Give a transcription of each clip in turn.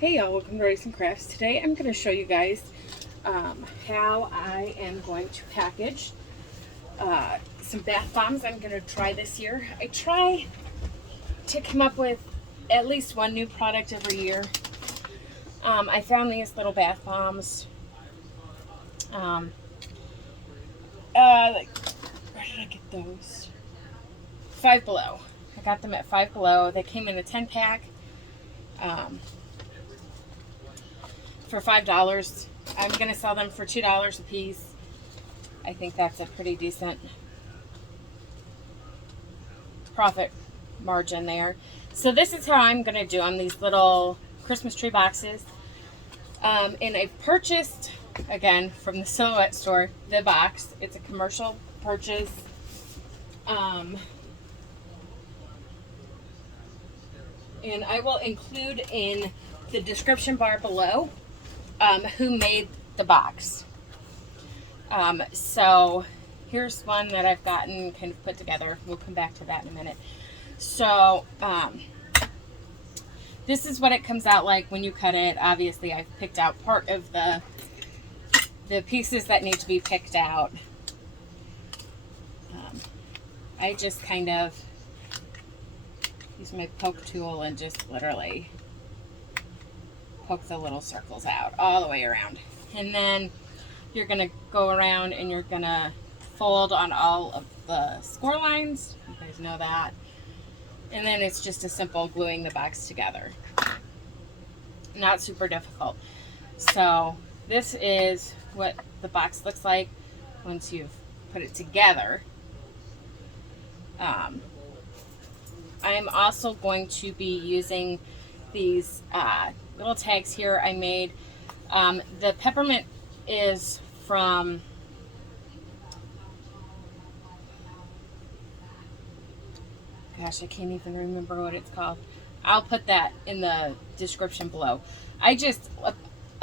Hey y'all, welcome to Race and Crafts. Today I'm going to show you guys how I am going to package some bath bombs I'm going to try this year. I try to come up with at least one new product every year. I found these little bath bombs. Where did I get those? Five Below. I got them at Five Below. They came in a 10-pack. For $5. I'm going to sell them for $2 a piece. I think that's a pretty decent profit margin there. So this is how I'm going to do on these little Christmas tree boxes. And I purchased, again, from the Silhouette store, the box. It's a commercial purchase. And I will include in the description bar below who made the box. So here's one that I've gotten kind of put together. We'll come back to that in a minute. So this is what it comes out like when you cut it. Obviously I've picked out part of the pieces that need to be picked out. I just kind of use my poke tool and just literally poke the little circles out all the way around. And then you're going to go around and you're going to fold on all of the score lines. You guys know that. And then it's just a simple gluing the box together. Not super difficult. So this is what the box looks like once you've put it together. I'm also going to be using these little tags here I made. The peppermint is from gosh, I can't even remember what it's called. I'll put that in the description below. I just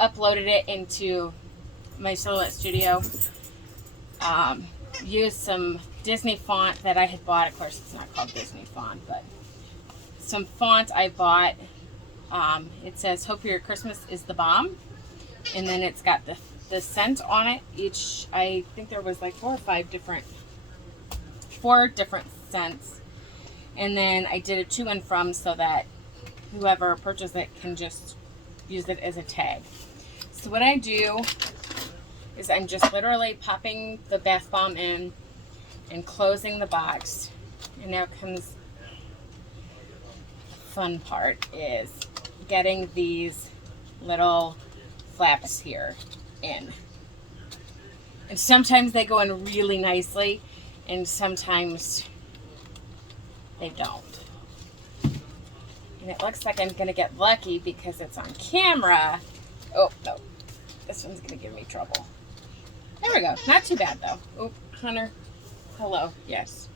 uploaded it into my Silhouette Studio. Used some Disney font that I had bought. Of course, it's not called Disney font, but some font I bought. It says, "Hope your Christmas is the bomb." And then it's got the scent on it. Each, I think there was like four different scents. And then I did a to and from so that whoever purchased it can just use it as a tag. So what I do is I'm just literally popping the bath bomb in and closing the box. And now comes the fun part, is getting these little flaps here in. And sometimes they go in really nicely and sometimes they don't. And it looks like I'm gonna get lucky because it's on camera. Oh no, this one's gonna give me trouble. There we go, not too bad though. Oh, Hunter, hello, yes.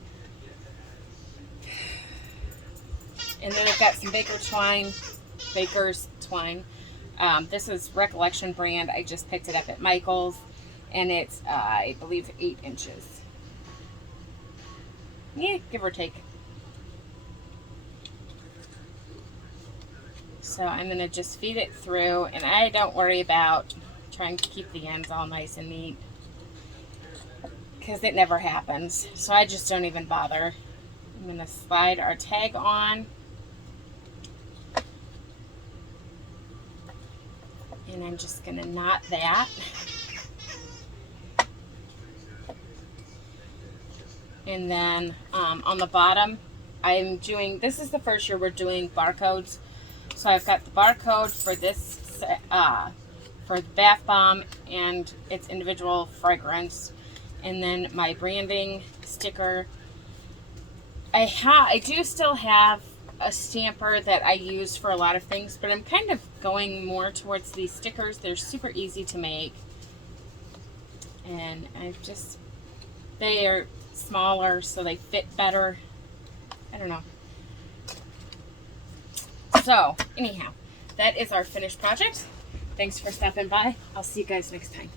And then I've got some baker's twine. This is Recollection brand. I just picked it up at Michael's, and it's I believe 8 inches. Yeah, give or take. So I'm gonna just feed it through, and I don't worry about trying to keep the ends all nice and neat because it never happens. So I just don't even bother. I'm gonna slide our tag on. And I'm just going to knot that. And then on the bottom, I'm doing, this is the first year we're doing barcodes. So I've got the barcode for this, for the bath bomb and its individual fragrance. And then my branding sticker. I do still have a stamper that I use for a lot of things, but I'm kind of going more towards these stickers. They're super easy to make, and they are smaller so they fit better. I don't know. So anyhow, that is our finished project. Thanks for stopping by. I'll see you guys next time.